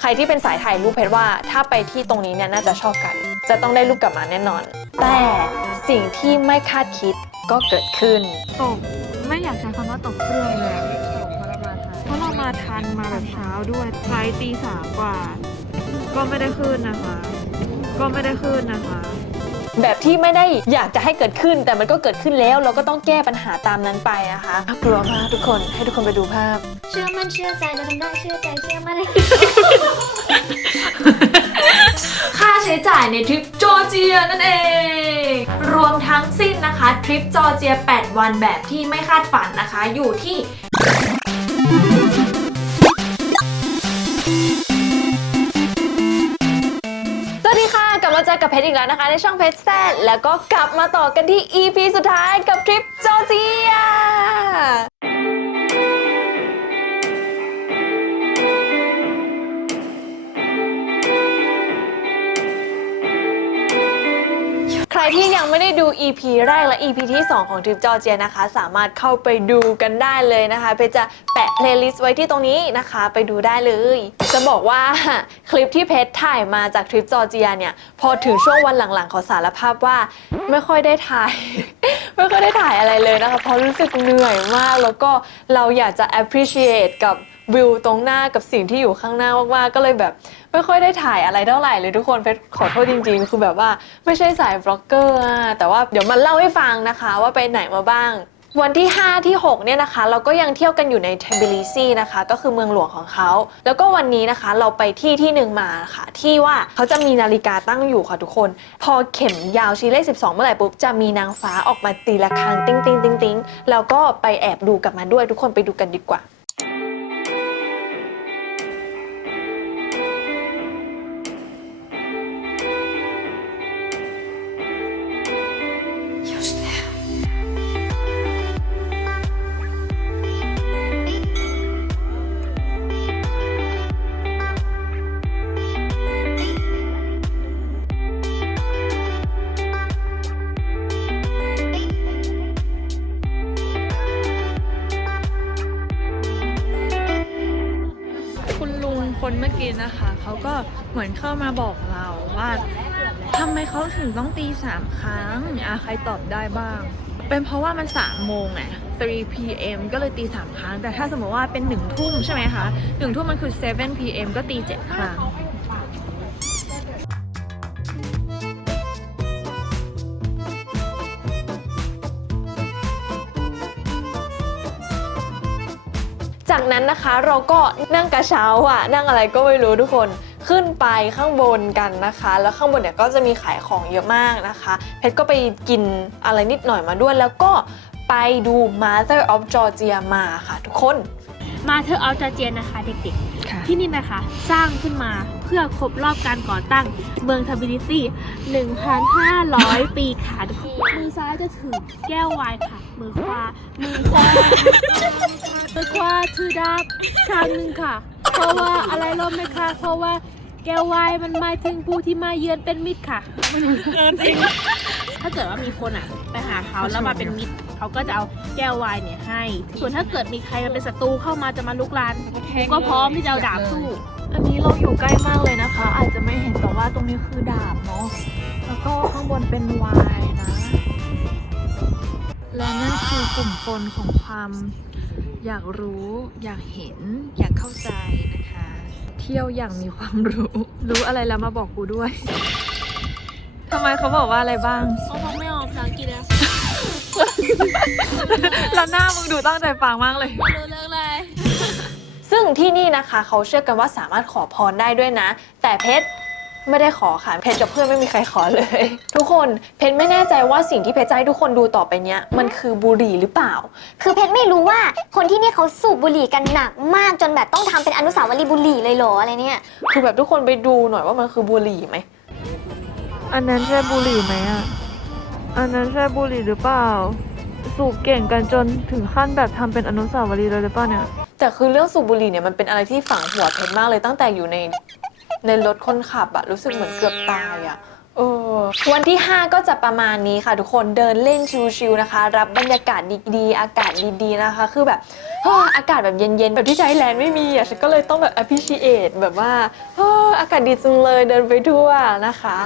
ใครที่เป็นสายถ่ายรูปเพชรว่าถ้าไปที่ตรงนี้เนี่ยน่าจะชอบกัน จะต้องได้รูปกลับมาแน่นอน แต่สิ่งที่ไม่คาดคิดก็เกิดขึ้น ตกไม่อยากใช้คำว่าตกเครื่องเลยอะเพราะเรามาทันมาแบบเช้าด้วยไฟล์ตีสามกว่า ก็ไม่ได้ขึ้นนะคะ ก็ไม่ได้ขึ้นนะคะ แบบที่ไม่ได้อยากจะให้เกิดขึ้น แต่มันก็เกิดขึ้นแล้ว เราก็ต้องแก้ปัญหาตามนั้นไปนะคะน่ากลัวมากทุกคนให้ทุกคนไปดูภาพ เชื่อมันเชื่อใจเราทำได้เชื่อใจเชื่อมันเลยค่าใช้จ่ายในทริปจอร์เจียนั่นเอง รวมทั้งสิ้นนะคะ ทริปจอร์เจีย 8 วันแบบที่ไม่คาดฝันนะคะ อยู่ที่ กับเพชรอีกแล้วนะคะ ในช่องเพชรแซดแล้วก็กลับมาต่อกันที่ EP สุดท้ายกับทริปจอร์เจีย รที่ยังไม่ได้ดู EP แรกและ EP ที่ 2 ของทริปจอร์เจียนะคะ สามารถเข้าไปดูกันได้เลยนะคะเพจะแปะเพลย์ลิสต์ไว้ที่ตรงนี้นะคะ ไปดูได้เลย จะบอกว่าคลิปที่เพชรถ่ายมาจากทริปจอร์เจียเนี่ย พอถึงช่วงวันหลังๆขอสารภาพว่าไม่ค่อยได้ถ่าย ไม่ค่อยได้ถ่ายอะไรเลยนะคะ เพราะรู้สึกเหนื่อยมากแล้วก็เราอยากจะ appreciate กับ วิวตรงหน้ากับสิ่งที่อยู่ข้างหน้ามากๆก็เลยแบบไม่ค่อยได้ถ่ายอะไรเท่าไหร่เลยทุกคนเพขอโทษจริงๆ คือแบบว่าไม่ใช่สายบล็อกเกอร์อะแต่ว่าเดี๋ยวมาเล่าให้ฟังนะคะ ว่าไปไหนมาบ้าง วันที่ 5 ที่ 6 เนี่ยนะคะ เราก็ยังเที่ยวกันอยู่ในเทบิลิซีนะคะ ก็คือเมืองหลวงของเขา แล้วก็วันนี้นะคะเราไปที่ที่หนึ่งมาค่ะ ที่ว่าเขาจะมีนาฬิกาตั้งอยู่ค่ะทุกคน พอเข็มยาวชี้เลข 12 เมื่อไหร่ปุ๊บจะมีนางฟ้าออกมาตีละครั้งติ้งติ้งติ้งติ้งแล้วก็ไปแอบดูกลับมาด้วยทุกคนไปดูกันดีกว่า มามาบอกเราว่าทำไมเขาถึงต้องตีสามครั้งอะใครตอบได้บ้าง เป็นเพราะว่ามัน3โมงไง3 p.m. ก็เลยตีสามครั้ง แต่ถ้าสมมติว่าเป็น1ทุ่มใช่ไหมคะ1ทุ่มมันคือ7 p.m. ก็ตี7ครั้งจากนั้นนะคะเราก็นั่งกระเช้าอะนั่งอะไรก็ไม่รู้ทุกคน ขึ้นไปข้างบนกันนะคะ แล้วข้างบนเนี่ยก็จะมีขายของเยอะมากนะคะ เพชรก็ไปกินอะไรนิดหน่อยมาด้วย แล้วก็ไปดู Mother of Georgia มาค่ะทุกคนมาเธอเอาจอร์เจียนะคะเด็กค่ะๆที่นี่นะคะสร้างขึ้นมาเพื่อครบรอบการก่อตั้งเมืองทบิลิซี1,500 ปีค่ะทุกคนมือซ้ายจะถือแก้วไวน์ค่ะ มือขวา มือขวามือขวาถือดาบข้างหนึ่งค่ะ เพราะว่าอะไรรู้ไหมคะ เพราะว่า แก้วไวน์มันหมายถึงผู้ที่มาเยือนเป็นมิตรค่ะจริง ถ้าเกิดว่ามีคนอะ ไปหาเขาแล้วมาเป็นมิตรเขาก็จะเอาแก้วไวน์เนี่ยให้ ส่วนถ้าเกิดมีใครมาเป็นศัตรูเข้ามาจะมาลุกลานกูก็พร้อมที่จะเอาดาบสู้ อันนี้เราอยู่ใกล้มากเลยนะคะ อาจจะไม่เห็นแต่ว่าตรงนี้คือดาบเนาะแล้วก็ข้างบนเป็นไวน์นะ และนั่นคือกลุ่มคนของความอยากรู้อยากเห็นอยากเข้าใจนะคะ เที่ยวอย่างมีความรู้ รู้อะไรแล้วมาบอกกูด้วยทำไมเขาบอกว่าอะไรบ้าง เขาบอกไม่ออกภาษาอังกฤษอะแล้วหน้ามึงดูตั้งใจฟังมากเลยไม่รู้เรื่องเลยซึ่งที่นี่นะคะ เขาเชื่อกันว่าสามารถขอพรได้ด้วยนะ แต่เพชร ไม่ได้ขอค่ะ เพชรกับเพื่อนไม่มีใครขอเลย ทุกคนเพชรไม่แน่ใจว่าสิ่งที่เพชรจะให้ทุกคนดูต่อไปเนี้ยมันคือบุหรี่หรือเปล่า คือเพชรไม่รู้ว่าคนที่นี่เขาสูบบุหรี่กันหนักมากจนแบบต้องทำเป็นอนุสาวรีย์บุหรี่เลยเหรออะไรเนี่ย คือแบบทุกคนไปดูหน่อยว่ามันคือบุหรี่ไหม อันนั้นใช่บุหรี่ไหมอะ อันนั้นใช่บุหรี่หรือเปล่า สูบเก่งกันจนถึงขั้นแบบทำเป็นอนุสาวรีย์เลยหรือเปล่าเนี่ย แต่คือเรื่องสูบบุหรี่เนี่ยมันเป็นอะไรที่ฝังหัวเพชรมากเลยตั้งแต่อยู่ใน ในรถคนขับอะรู้สึกเหมือนเกือบตายอะเออวันที่ 5 ก็จะประมาณนี้ค่ะ ทุกคนเดินเล่นชิลๆนะคะ รับบรรยากาศดีๆ อากาศดีๆนะคะ คือแบบเฮ้ออากาศแบบเย็นๆ แบบที่ไทยแลนด์ไม่มีอะฉันก็เลยต้องแบบ appreciate แบบว่าเฮ้ออากาศดีจังเลยเดินไปทั่วนะคะ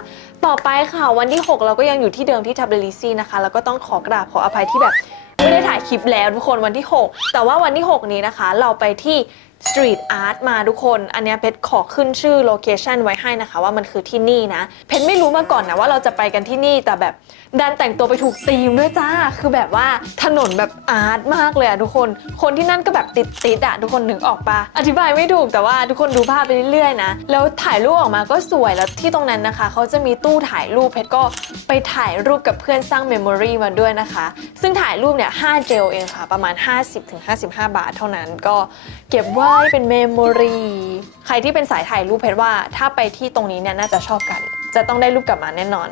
ต่อไปค่ะวันที่ 6 เราก็ยังอยู่ที่เดิมที่ทับเบลิซี่นะคะ แล้วก็ต้องขอกราบขออภัยที่แบบไม่ได้ถ่ายคลิปแล้วทุกคนวันที่ 6 แต่ว่าวันที่ 6 นี้นะคะ เราไปที่ Street Art มาทุกคน อันนี้เพชรขอขึ้นชื่อโลเคชันไว้ให้นะคะ ว่ามันคือที่นี่นะ เพชรไม่รู้มาก่อนนะว่าเราจะไปกันที่นี่แต่แบบดันแต่งตัวไปถูกธีมด้วยจ้า คือแบบว่าถนนแบบอาร์ตมากเลยอะทุกคน คนที่นั่นก็แบบติดติดอะทุกคนนึกออกปะอธิบายไม่ถูกแต่ว่าทุกคนดูภาพไปเรื่อยๆนะ แล้วถ่ายรูปออกมาก็สวยแล้วที่ตรงนั้นนะคะเขาจะมีตู้ถ่ายรูปเพชรก็ไปถ่ายรูปกับเพื่อนสร้างเมมโมรีมาด้วยนะคะ ซึ่งถ่ายรูปเนี่ย5เจลเองค่ะ ประมาณ 50-55 บาท เท่านั้นก็เก็บไว้เป็นเมมโมรีใครที่เป็นสายถ่ายรูปเพชรว่าถ้าไปที่ตรงนี้เนี่ยน่าจะชอบกัน จะต้องได้รูปกลับมาแน่นอน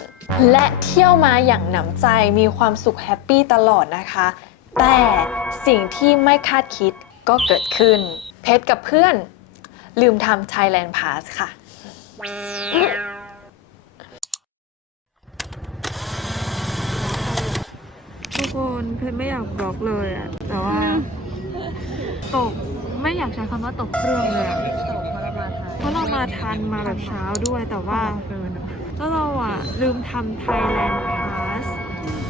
และเที่ยวมาอย่างหนำใจมีความสุขแฮปปี้ตลอดนะคะ แต่สิ่งที่ไม่คาดคิดก็เกิดขึ้น เพชรกับเพื่อน ลืมทำ Thailand Pass ค่ะ ทุกคนเพชรไม่อยากบล็อกเลยอะแต่ว่า ตกไม่อยากใช้คำว่าตกเครื่องเลยอะเพราะเรามาทันมาแบบเช้าด้วยแต่ว่าแล้วเราอะลืมทำ Thailand Pass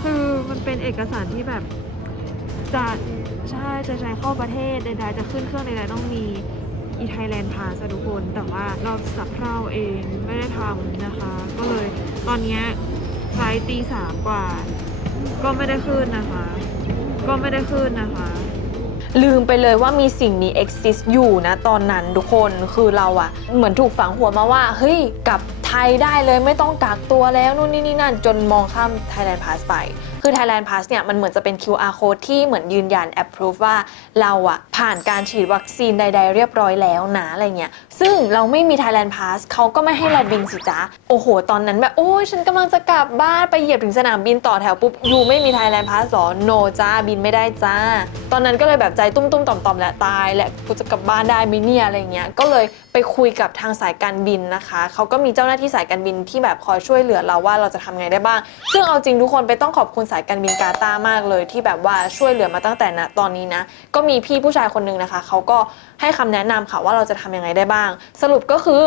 คือมันเป็นเอกสารที่แบบจะใช่จะใช้เข้าประเทศใดๆจะขึ้นเครื่องใดๆต้องมีอี Thailand Pass อะทุกคน แต่ว่าเราสับเพร่าเองไม่ได้ทำนะคะ ก็เลยตอนเนี้ยไฟล์ตีสามกว่า ก็ไม่ได้ขึ้นนะคะ ก็ไม่ได้ขึ้นนะคะ ลืมไปเลยว่ามีสิ่งนี้ exist อยู่นะตอนนั้นทุกคนคือเราอะเหมือนถูกฝังหัวมาว่า เฮ้ยกลับไทยได้เลยไม่ต้องกักตัวแล้วนู่นนี่นี่นั่นจนมองข้าม Thailand Pass ไป คือ Thailand Pass เนี่ยมันเหมือนจะเป็น QR code ที่เหมือนยืนยัน approve ว่าเราอะผ่านการฉีดวัคซีนใด ๆ เรียบร้อยแล้วนะอะไรเงี้ย ซึ่งเราไม่มี Thailand Pass เขาก็ไม่ให้เราบินสิจ๊ะโอ้โห ตอนนั้นแบบ โอ้ยฉันกำลังจะกลับบ้านไปเหยียบถึงสนามบินต่อแถวปุ๊บยูไม่มี Thailand Pass หรอ โนจ้าบินไม่ได้จ้า ตอนนั้นก็เลยแบบใจตุ้มๆต่อมๆและตาย และกูจะกลับบ้านได้ไหมเนี่ยอะไรเงี้ย ก็เลยไปคุยกับทางสายการบินนะคะเขาก็มีเจ้าหน้าที่สายการบินที่แบบคอยช่วยเหลือเราว่าเราจะทำไงได้บ้าง ซึ่งเอาจริงทุกคนไปต้องขอบคุณสายการบินกาตามากเลย ที่แบบว่าช่วยเหลือมาตั้งแต่ณตอนนี้นะ ก็มีพี่ผู้ชายคนนึงนะคะ เขาก็ให้คำแนะนำค่ะว่าเราจะทำยังไงได้บ้าง สรุปก็คือ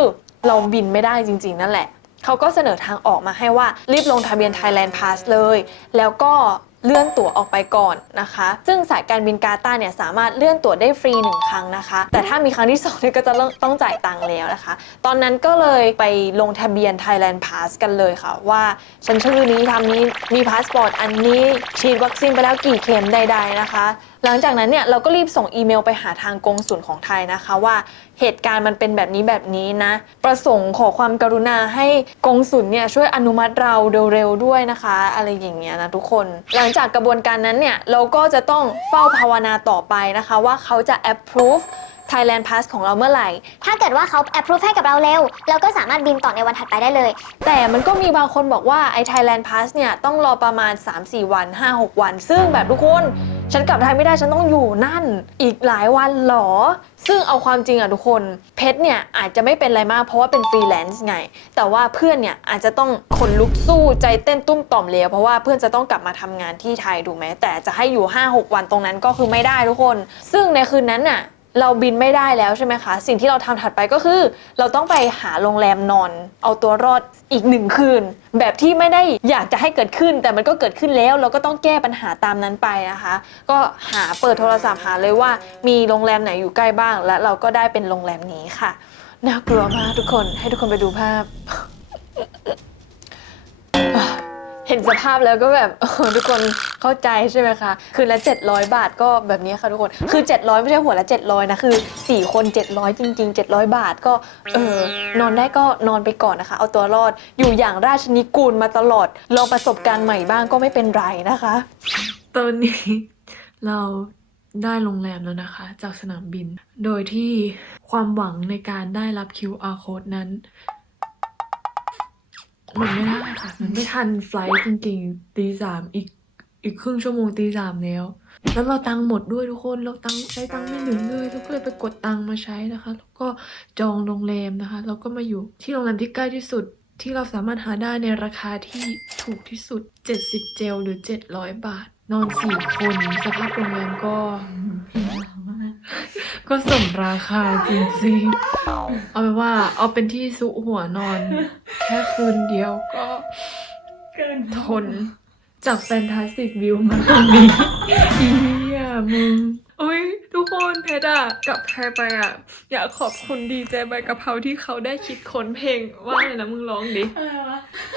เราบินไม่ได้จริง ๆ นั่นแหละเขาก็เสนอทางออกมาให้ว่ารีบลงทะเบียน Thailand Pass เลย แล้วก็ เลื่อนตั๋วออกไปก่อนนะคะ ซึ่งสายการบินกาตาเนี่ยสามารถเลื่อนตั๋วได้ฟรีหนึ่งครั้งนะคะ แต่ถ้ามีครั้งที่สองเนี่ยก็จะต้องจ่ายตังค์แล้วนะคะ ตอนนั้นก็เลยไปลงทะเบียน Thailand Pass กันเลยค่ะ ว่าฉันชื่อนี้ทำนี้มีพาสปอร์ตอันนี้ฉีดวัคซีนไปแล้วกี่เข็มใดๆนะคะ หลังจากนั้นเนี่ยเราก็รีบส่งอีเมลไปหาทางกงสุลของไทยนะคะว่าเหตุการณ์มันเป็นแบบนี้แบบนี้นะ ประสงค์ขอความกรุณาให้กงสุลเนี่ยช่วยอนุมัติเราเร็วๆด้วยนะคะ อะไรอย่างเงี้ยนะทุกคน หลังจากกระบวนการนั้นเนี่ยเราก็จะต้องเฝ้าภาวนาต่อไปนะคะว่าเขาจะ approve Thailand Pass ของเราเมื่อไหร่ ถ้าเกิดว่าเขา approve ให้กับเราเร็ว เราก็สามารถบินต่อในวันถัดไปได้เลย แต่มันก็มีบางคนบอกว่าไอ้ Thailand Pass เนี่ยต้องรอประมาณ 3-4 วัน 5-6 วัน ซึ่งแบบทุกคน ฉันกลับไทยไม่ได้ฉันต้องอยู่นั่นอีกหลายวันหรอ ซึ่งเอาความจริงอะทุกคน เพชรเนี่ยอาจจะไม่เป็นอะไรมากเพราะว่าเป็นฟรีแลนซ์ไง แต่ว่าเพื่อนเนี่ยอาจจะต้องขนลุกสู้ใจเต้นตุ้มต่อมเลยเพราะว่าเพื่อนจะต้องกลับมาทำงานที่ไทยถูกไหมแต่จะให้อยู่ 5-6 วันตรงนั้นก็คือไม่ได้ทุกคน ซึ่งในคืนนั้นอะ เราบินไม่ได้แล้วใช่ไหมคะ สิ่งที่เราทำถัดไปก็คือ เราต้องไปหาโรงแรมนอน เอาตัวรอดอีกหนึ่งคืน แบบที่ไม่ได้อยากจะให้เกิดขึ้น แต่มันก็เกิดขึ้นแล้ว เราก็ต้องแก้ปัญหาตามนั้นไปนะคะ ก็หาเปิดโทรศัพท์หาเลยว่า มีโรงแรมไหนอยู่ใกล้บ้าง และเราก็ได้เป็นโรงแรมนี้ค่ะน่ากลัวมากทุกคนให้ทุกคนไปดูภาพ เห็นสภาพแล้วก็แบบทุกคน เข้าใจใช่ไหมคะ คืนละ 700 บาทก็แบบนี้ค่ะทุกคน คือ 700 ไม่ใช่หัวละ 700 นะ คือ 4 คน 700 จริง ๆ 700 บาทก็ เออนอนได้ก็นอนไปก่อนนะคะ เอาตัวรอดอยู่อย่างราชนิกูลมาตลอดลองประสบการณ์ใหม่บ้างก็ไม่เป็นไรนะคะ ตอนนี้เราได้โรงแรมแล้วนะคะ จากสนามบิน โดยที่ความหวังในการได้รับ QR code นั้นมันไม่ได้ค่ะ มันไม่ทันไฟล์จริงๆตีสามอีก อีกครึ่งชั่วโมงตีสามแล้ว แล้วเราตังค์หมดด้วยทุกคนเราตังค์ใช้ตังค์ไม่เหลือเลยเราก็เลยไปกดตังค์มาใช้นะคะ แล้วก็จองโรงแรมนะคะ แล้วก็มาอยู่ที่โรงแรมที่ใกล้ที่สุดที่เราสามารถหาได้ในราคาที่ถูกที่สุด 70 เจลหรือ 700 บาท นอน4คนสภาพโรงแรมก็ก็สมราคาจริงๆ เอาเป็นว่าเอาเป็นที่ซุหัวนอน แค่คืนเดียวก็ทน จากแฟนตาสติกวิวมาตรงนี้ อีเหี้ยมึงโอ้ยทุกคนเพชรอะกับแพรไปอะอยากขอบคุณดีเจใบกะเพราที่เขาได้คิดค้นเพลงว่าอะไรนะมึงร้องดิ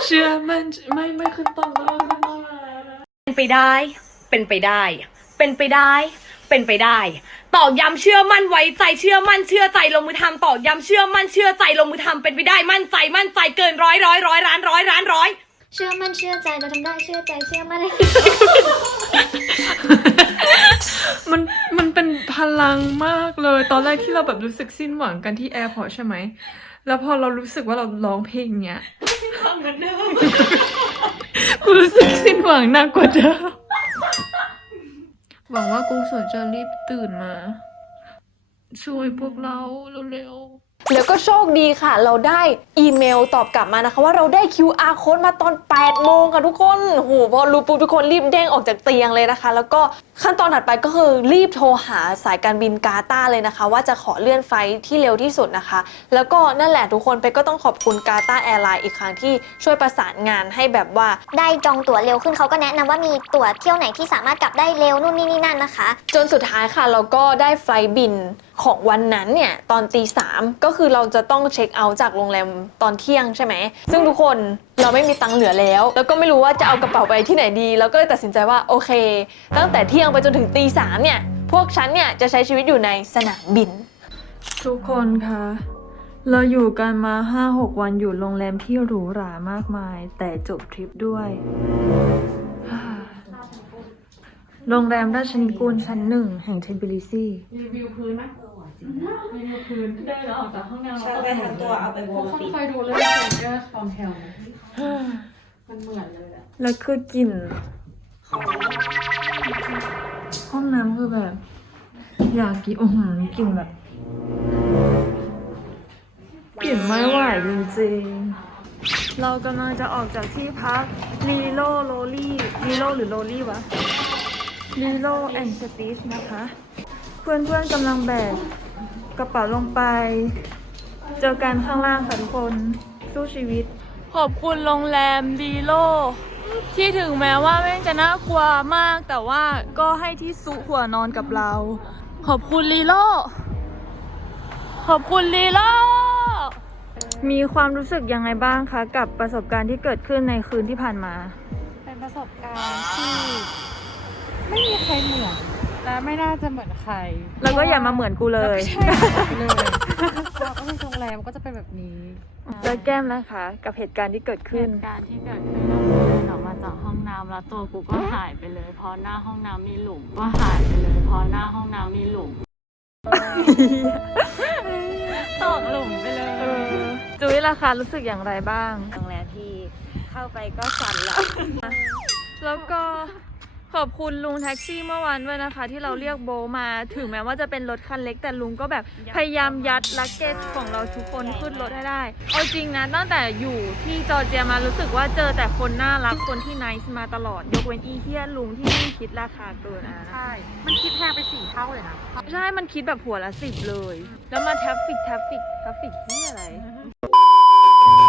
เชื่อมันไม่ไม่ขึ้นต้นแล้วขึ้นต้นแล้วเป็นไปได้ เป็นไปได้ เป็นไปได้ เป็นไปได้ ตอกย้ำเชื่อมั่นไว้ใจเชื่อมั่นเชื่อใจลงมือทำตอกย้ำเชื่อมั่นเชื่อใจลงมือทำเป็นไปได้มั่นใจมั่นใจเกินร้อยร้อยร้อยล้านร้อยล้านร้อย เชื่อมั่นเชื่อใจเราทำได้เชื่อใจเชื่อมั่น มันมันเป็นพลังมากเลย ตอนแรกที่เราแบบรู้สึกสิ้นหวังกันที่แอร์พอร์ตใช่ไหม แล้วพอเรารู้สึกว่าเราร้องเพลงเนี้ยสิ้นหวังเหมือนเดิมกูรู้สึกสิ้นหวังหนักกว่าเดิมหวังว่ากูสนจะรีบตื่นมา ช่วยพวกเราเร็วๆ แล้วก็โชคดีค่ะ เราได้อีเมลตอบกลับมานะคะ ว่าเราได้ QR code มาตอน 8 โมงค่ะทุกคนโหพอรู้ปุ๊บทุกคนรีบเด้งออกจากเตียงเลยนะคะ แล้วก็ขั้นตอนถัดไปก็คือรีบโทรหาสายการบินกาตาร์เลยนะคะ ว่าจะขอเลื่อนไฟล์ที่เร็วที่สุดนะคะ แล้วก็นั่นแหละทุกคนไปก็ต้องขอบคุณกาตาร์แอร์ไลน์อีกครั้งที่ช่วยประสานงานให้แบบว่า ได้จองตั๋วเร็วขึ้นเขาก็แนะนำว่ามีตั๋วเที่ยวไหนที่สามารถกลับได้เร็วนู่นนี่นี่นั่นนะคะ จนสุดท้ายค่ะ เราก็ได้ไฟล์บินของวันนั้นเนี่ยตอนตีสามก็คือเราจะต้องเช็คเอาท์จากโรงแรมตอนเที่ยงใช่ไหม ซึ่งทุกคนเราไม่มีตังค์เหลือแล้ว แล้วก็ไม่รู้ว่าจะเอากระเป๋าไปที่ไหนดี เราก็เลยตัดสินใจว่าโอเค ตั้งแต่เที่ยงไปจนถึงตีสามเนี่ยพวกฉันเนี่ยจะใช้ชีวิตอยู่ในสนามบิน ทุกคนคะ เราอยู่กันมา 5-6 วันอยู่โรงแรมที่หรูหรามากมาย แต่จบทริปด้วย โรงแรมราชนิกูลชั้นหนึ่งแห่งเทมเปลิซีใช่ไปทำตัวเอาไปวงปิดเคยดูเรื่อง Stranger from Hell ไหมมันเหมือนเลยอะแล้วคือกลิ่นห้องน้ำคือแบบ อยากกินอื้อหือกลิ่นแบบกลิ่นไม่ไหวจริงๆ เรากำลังจะออกจากที่พักลีโลโรลี่ลีโลหรือโรลี่วะ ลีโลแอนด์สติชนะคะ เพื่อนๆกำลังแบกกระเป๋าลงไป เจอกันข้างล่างค่ะทุกคนสู้ชีวิต ขอบคุณโรงแรมดีโลที่ถึงแม้ว่าแม่งจะน่ากลัวมาก แต่ว่าก็ให้ที่ซุหัวนอนกับเรา ขอบคุณลีโลขอบคุณลีโลมีความรู้สึกยังไงบ้างคะ กับประสบการณ์ที่เกิดขึ้นในคืนที่ผ่านมา เป็นประสบการณ์ที่ ไม่มีใครเหมือนและไม่น่าจะเหมือนใครแล้วก็อย่ามาเหมือนกูเลยใช่เลยเราก็เป็นโรงแรมก็จะเป็นแบบนี้แล้วแก้มนะคะ กับเหตุการณ์ที่เกิดขึ้นการที่เกิดขึ้นก็คือเดินออกมาจากห้องน้ำแล้วตัวกูก็หายไปเลยเพราะหน้าห้องน้ำมีหลุมก็หายไปเลยเพราะหน้าห้องน้ำมีหลุมตกหลุมไปเลยเออจุ้ยราคารู้สึกอย่างไรบ้าง โรงแรมที่เข้าไปก็สั่นละแล้วก็ ขอบคุณลุงแท็กซี่เมื่อวานด้วยนะคะ ที่เราเรียกโบทมาถึงแม้ว่าจะเป็นรถคันเล็ก แต่ลุงก็แบบพยายามยัดลักเกจของเราทุกคนขึ้นรถให้ได้ เอาจริงนะตั้งแต่อยู่ที่จอร์เจียมารู้สึกว่าเจอแต่คนน่ารักคนที่น c e มาตลอด ยกเว้นอีเทียลุงที่ไม่คิดราคาเกินอะนะใช่ มันคิดแพงไปสี่เท่าเลยนะ ใช่ มันคิดแบบหัวละสิบเลย แล้วมาแท็บฟิกแท็บฟิกแท็บฟิกนี่อะไร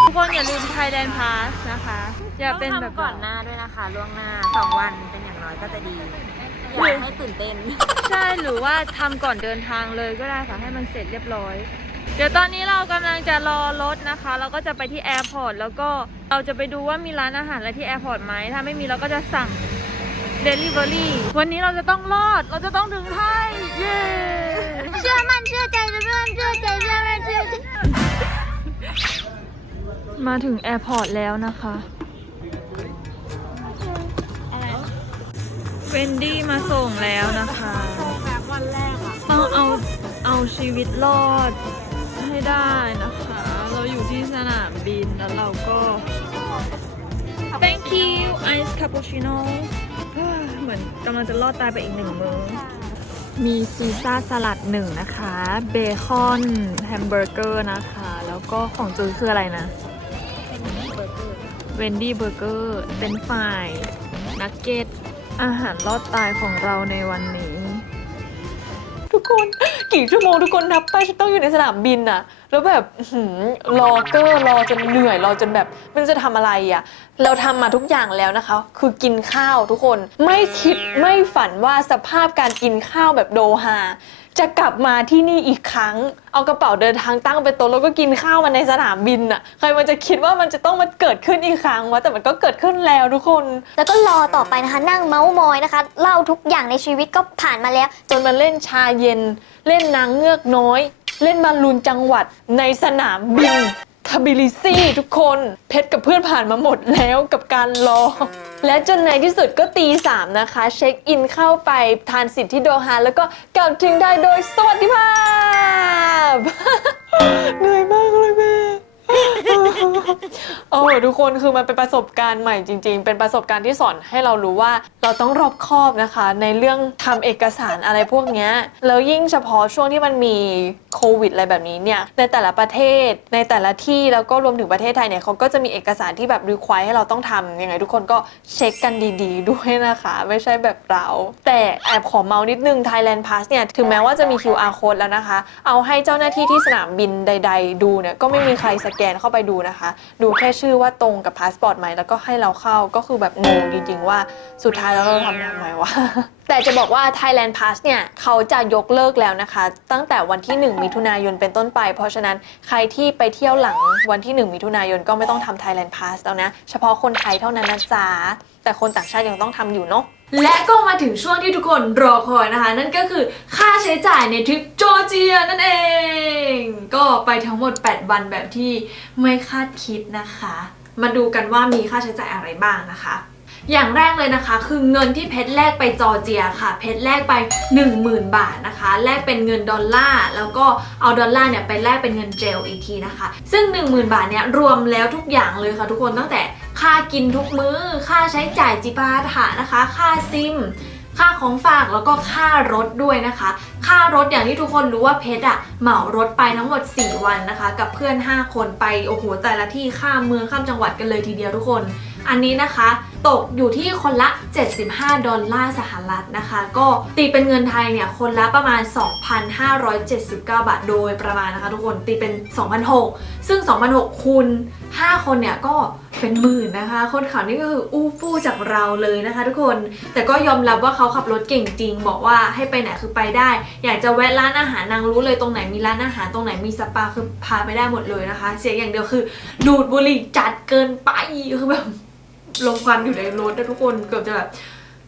ทุกคนอย่าลืม Thailand Pass นะคะ อย่าเป็นแบบก่อนหน้าด้วยนะคะล่วงหน้าสองวันเป็นอย่างน้อย ก็จะดีอยากให้ตื่นเต้น ใช่หรือว่าทำก่อนเดินทางเลยก็ได้ค่ะให้มันเสร็จเรียบร้อย เดี๋ยวตอนนี้เรากำลังจะรอรถนะคะ เราก็จะไปที่แอร์พอร์ตแล้วก็เราจะไปดูว่ามีร้านอาหารอะไรที่แอร์พอร์ตไหมถ้าไม่มีเราก็จะสั่ง Delivery วันนี้เราจะต้องรอดเราจะต้องถึงไทยเย้เชื่อมั่นเชื่อใจเชื่อมั่นเชื่อใจเชื่อมั่นเชื่อใจมาถึงแอร์พอร์ตแล้วนะคะ เวนดี้มาส่งแล้วนะคะ แบบวันแรกอะต้องเอาเอาชีวิตรอดให้ได้นะคะ เราอยู่ที่สนามบินแล้วเราก็ thank you ice cappuccino เฮ้ยเหมือนกำลังจะรอดตายไปอีกหนึ่งมือมีซีซ่าสลัดหนึ่งนะคะ เบคอนแฮมเบอร์เกอร์นะคะ แล้วก็ของจูคืออะไรนะ เวนดี้เบอร์เกอร์ เป็นฝ่ายนักเก็ต อาหารรอดตายของเราในวันนี้ ทุกคนกี่ชั่วโมงทุกคนนับไปฉันต้องอยู่ในสนามบินอะ แล้วแบบอื้อหือรอเกอร์รอจนเหนื่อยรอจนแบบไมันจะทำอะไรอะเราทำมาทุกอย่างแล้วนะคะ คือกินข้าวทุกคนไม่คิดไม่ฝันว่าสภาพการกินข้าวแบบโดฮาจะกลับมาที่นี่อีกครั้ง เอากระเป๋าเดินทางตั้งไปโต๊ะแล้วก็กินข้าวมาในสนามบินอะใครมันจะคิดว่ามันจะต้องมาเกิดขึ้นอีกครั้งวะแต่มันก็เกิดขึ้นแล้วทุกคน แล้วก็รอต่อไปนะคะนั่งเมาส์มอยนะคะเล่าทุกอย่างในชีวิตก็ผ่านมาแล้ว จนมาเล่นชาเย็น เล่นนางเงือกน้อย เล่นบอลลูนจังหวัดในสนามบินทบิลิซีทุกคนเพชรกับเพื่อนผ่านมาหมดแล้วกับการรอ และจนในที่สุดก็ตีสามนะคะ เช็คอินเข้าไปทานสิทธิ์ที่โดฮาแล้วก็กลับถึงได้โดยสวัสดิภาพ เหนื่อยมากเลยแม่ โอ้โหทุกคนคือมันเป็นประสบการณ์ใหม่จริง ๆ เป็นประสบการณ์ที่สอนให้เรารู้ว่าเราต้องรอบคอบนะคะ ในเรื่องทำเอกสารอะไรพวกเนี้ยแล้วยิ่งเฉพาะช่วงที่มันมีโควิดอะไรแบบนี้เนี่ยในแต่ละประเทศในแต่ละที่แล้วก็รวมถึงประเทศไทยเนี่ยเขาก็จะมีเอกสารที่แบบรีควายให้เราต้องทำยังไงทุกคนก็เช็คกันดีๆ ด้วยนะคะ ไม่ใช่แบบเรา แต่แอบขอเมานิดนึง Thailand Pass เนี่ยถึงแม้ว่าจะมี QR code แล้วนะคะ เอาให้เจ้าหน้าที่ที่สนามบินใด ๆ ดูเนี่ยก็ไม่มีใครสแกนแกนเข้าไปดูนะคะ ดูแค่ชื่อว่าตรงกับพาสปอร์ตไหมแล้วก็ให้เราเข้าก็คือแบบงงจริงๆว่าสุดท้ายแล้วเราทำทำไมวะ แต่จะบอกว่า Thailand Pass เนี่ย เขาจะยกเลิกแล้วนะคะ ตั้งแต่วันที่ 1 มิถุนายนเป็นต้นไป เพราะฉะนั้นใครที่ไปเที่ยวหลังวันที่ 1 มิถุนายนก็ไม่ต้องทำ Thailand Pass แล้วนะ เฉพาะคนไทยเท่านั้นนะจ๊ะ แต่คนต่างชาติยังต้องทำอยู่เนาะและก็มาถึงช่วงที่ทุกคนรอคอยนะคะ นั่นก็คือค่าใช้จ่ายในทริปจอร์เจียนั่นเอง ก็ไปทั้งหมด 8 วันแบบที่ไม่คาดคิดนะคะ มาดูกันว่ามีค่าใช้จ่ายอะไรบ้างนะคะ อย่างแรกเลยนะคะ คือเงินที่เพชรแลกไปจอร์เจียค่ะ เพชรแลกไป 10,000 บาทนะคะ แลกเป็นเงินดอลลาร์แล้วก็เอาดอลลาร์เนี่ยไปแลกเป็นเงินเจลอีกทีนะคะ ซึ่ง 10,000 บาทเนี่ยรวมแล้วทุกอย่างเลยค่ะ ทุกคนตั้งแต่ค่ากินทุกมื้อ ค่าใช้จ่ายจิปาถะนะคะ ค่าซิมค่าของฝากแล้วก็ค่ารถด้วยนะคะ ค่ารถอย่างที่ทุกคนรู้ว่าเพชรอะเหมารถไปทั้งหมด 4 วันนะคะ กับเพื่อน 5 คนไปโอ้โหแต่ละที่ข้ามเมืองข้ามจังหวัดกันเลยทีเดียวทุกคน อันนี้นะคะตกอยู่ที่คนละ 75 ดอลลาร์สหรัฐนะคะ ก็ตีเป็นเงินไทยเนี่ย คนละประมาณ 2,579 บาทโดยประมาณนะคะทุกคนตีเป็น2,600ซึ่ง2,600คูณ5 คนเนี่ยก็เป็นหมื่นนะคะ คนขับนี่ก็คืออู้ฟู่จากเราเลยนะคะ ทุกคน แต่ก็ยอมรับว่าเขาขับรถเก่งจริง บอกว่าให้ไปไหนคือไปได้ อยากจะแวะร้านอาหารนางรู้เลยตรงไหนมีร้านอาหารตรงไหนมีสปาคือพาไปได้หมดเลยนะคะ เสียอย่างเดียวคือ ดูดบุหรี่จัดเกินไปคือแบบ ลมควันอยู่ในรถนะทุกคนเกือบจะแบบ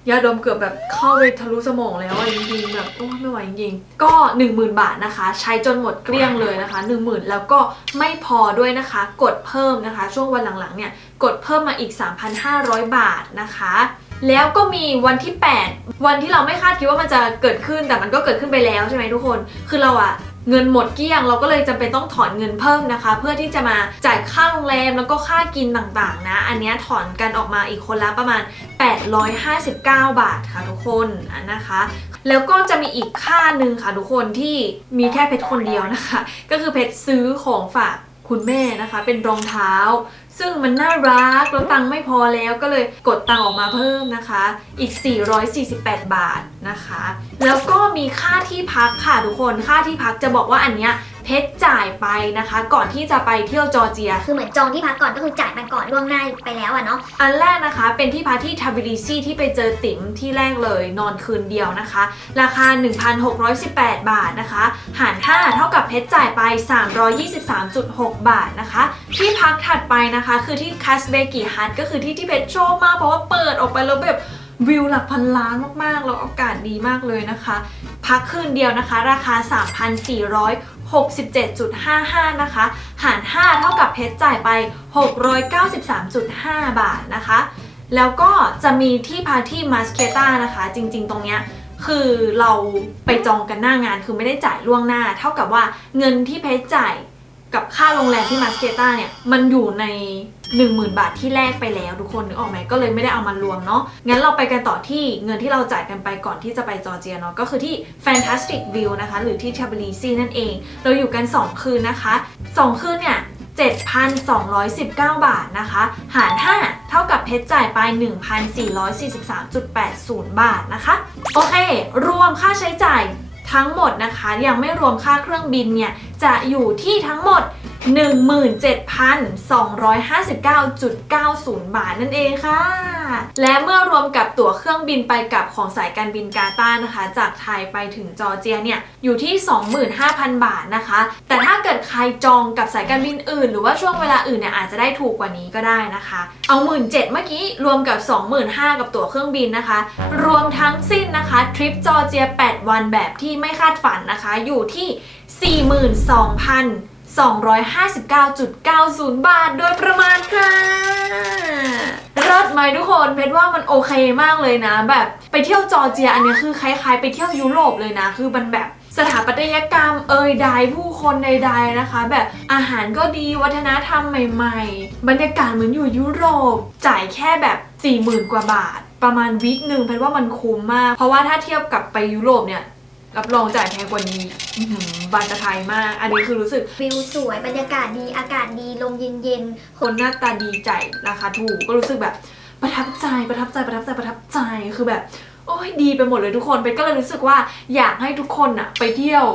ยาดมเกือบแบบเข้าไปทะลุสมองแล้วอะจริงๆแบบโอ้ไม่ไหวจริงๆก็ 10,000 บาทนะคะ ใช้จนหมดเกลี้ยงเลยนะคะ 10,000 แล้วก็ไม่พอด้วยนะคะ กดเพิ่มนะคะ ช่วงวันหลังๆเนี่ยกดเพิ่มมาอีก 3,500 บาทนะคะ แล้วก็มีวันที่ 8 วันที่เราไม่คาดคิดว่ามันจะเกิดขึ้นแต่มันก็เกิดขึ้นไปแล้วใช่ไหมทุกคน คือเราอะ เงินหมดเกลี้ยง เราก็เลยจำเป็นต้องถอนเงินเพิ่มนะคะ เพื่อที่จะมาจ่ายค่าโรงแรมแล้วก็ค่ากินต่างๆ นะ อันนี้ถอนกันออกมาอีกคนละประมาณ 859 บาทค่ะทุกคนนะคะ แล้วก็จะมีอีกค่าหนึ่งค่ะทุกคนที่มีแค่เพชรคนเดียวนะคะ ก็คือเพชรซื้อของฝากคุณแม่นะคะ เป็นรองเท้า ซึ่งมันน่ารักแล้วตังไม่พอแล้วก็เลยกดตังออกมาเพิ่มนะคะ อีก 448 บาทนะคะ แล้วก็มีค่าที่พักค่ะทุกคนค่าที่พักจะบอกว่าอันเนี้ย เพชรจ่ายไปนะคะ ก่อนที่จะไปเที่ยวจอร์เจีย คือเหมือนจองที่พักก่อนก็คือจ่ายไปก่อนล่วงหน้าไปแล้วอะเนาะอันแรกนะคะ เป็นที่พักที่ทาบิลิซี่ที่ไปเจอติ๋มที่แรกเลยนอนคืนเดียวนะคะ ราคา 1,618 บาทนะคะ หาร 5 เท่ากับเพชรจ่ายไป 323.6 บาทนะคะ ที่พักถัดไปนะคะ คือที่คัสเบกิฮัทก็คือที่ที่เพชรชอบมากเพราะว่าเปิดออกไปแล้วแบบวิวหลักพันล้านมากๆ แล้วอากาศดีมากเลยนะคะ พักคืนเดียวนะคะ ราคา 67.55 นะคะ หาร 5 เท่ากับเพชรจ่ายไป 693.5 บาทนะคะ แล้วก็จะมีที่พาที่มาสเคต้านะคะ จริงๆ ตรงเนี้ยคือเราไปจองกันหน้างานคือไม่ได้จ่ายล่วงหน้า เท่ากับว่าเงินที่เพชรจ่ายกับค่าโรงแรมที่มาสเคต้าเนี่ย มันอยู่ใน 10,000 บาทที่แลกไปแล้วทุกคนนึกออกไหมก็เลยไม่ได้เอามารวมเนาะงั้นเราไปกันต่อที่เงินที่เราจ่ายกันไปก่อนที่จะไปจอร์เจียเนาะก็คือที่ Fantastic View นะคะ หรือที่ t a b l i s i นั่นเอง เราอยู่กัน 2 คืนนะคะ 2 คืนเนี่ย7,219 บาทนะคะ หาร 5 เท่ากับเพชรจ่ายไป 1,443.80 บาทนะคะ โอเค รวมค่าใช้จ่ายทั้งหมดนะคะ ยังไม่รวมค่าเครื่องบินเนี่ยจะอยู่ที่ทั้งหมด 17,259.90 บาทนั่นเองค่ะ และเมื่อรวมกับตั๋วเครื่องบินไปกลับของสายการบินกาตาร์นะคะ จากไทยไปถึงจอร์เจียเนี่ยอยู่ที่ 25,000 บาทนะคะ แต่ถ้าเกิดใครจองกับสายการบินอื่น หรือว่าช่วงเวลาอื่นเนี่ยอาจจะได้ถูกกว่านี้ก็ได้นะคะ เอา17,000เมื่อกี้รวมกับ 25,000 กับตั๋วเครื่องบินนะคะ รวมทั้งสิ้นนะคะทริปจอร์เจีย 8 วันแบบที่ไม่คาดฝันนะคะอยู่ที่ 42,259.90 บาทโดยประมาณค่ะเลิศไหมทุกคนเพชรว่ามันโอเคมากเลยนะ แบบไปเที่ยวจอร์เจียอันนี้คือคล้ายๆ ไปเที่ยวยุโรปเลยนะ คือมันแบบสถาปัตยกรรมเอยใดผู้คนใดๆนะคะ แบบอาหารก็ดีวัฒนธรรมใหม่ๆ บรรยากาศเหมือนอยู่ยุโรป จ่ายแค่แบบ 40,000 กว่าบาท ประมาณวีคหนึ่งเพชรว่ามันคุ้มมาก เพราะว่าถ้าเทียบกับไปยุโรปเนี่ย รับรองจ่ายแพงกว่านี้อื้อหือบานจะไทยมาก อันนี้คือรู้สึกวิวสวยบรรยากาศดีอากาศดีลมเย็นคนหน้าตาดีใจายราคาถูกก็รู้สึกแบบประทับใจประทับใจประทับใจประทับใจคือแบบ โอ้ยดีไปหมดเลยทุกคนเป็นก็เลยรู้สึกว่าอยากให้ทุกคนอะไปเที่ยว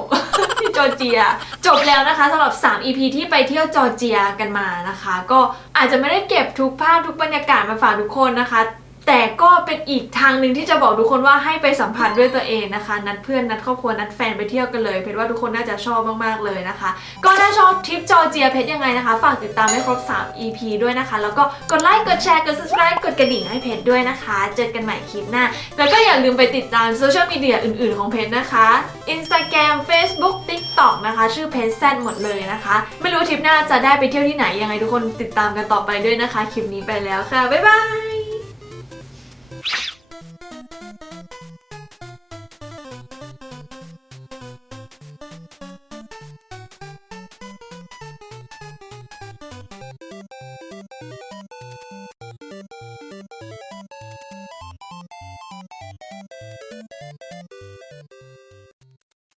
ที่จอร์เจีย จบแล้วนะคะสำหรับ 3 EP ที่ไปเที่ยวจอร์เจียกันมานะคะ ก็อาจจะไม่ได้เก็บทุกภาพทุกบรรยากาศมาฝากทุกคนนะคะ แต่ก็เป็นอีกทางหนึ่งที่จะบอกทุกคนว่าให้ไปสัมผัสด้วยตัวเองนะคะ นัดเพื่อนนัดครอบครัวนัดแฟนไปเที่ยวกันเลย เพชรว่าทุกคนน่าจะชอบมากๆเลยนะคะ ก็ถ้าชอบทริปจอร์เจียเพชรยังไงนะคะ ฝากติดตามให้ครบ 3 EP ด้วยนะคะ แล้วก็กดไลค์กดแชร์กด subscribe กดกระดิ่งให้เพชรด้วยนะคะ เจอกันใหม่คลิปหน้า แล้วก็อย่าลืมไปติดตามโซเชียลมีเดียอื่นๆของเพชรนะคะ Instagram Facebook TikTok นะคะ ชื่อเพจแซดหมดเลยนะคะ ไม่รู้ทริปหน้าจะได้ไปเที่ยวที่ไหนยังไงทุกคนติดตามกันต่อไปด้วยนะคะคลิปนี้ไปแล้วค่ะบ๊ายบาย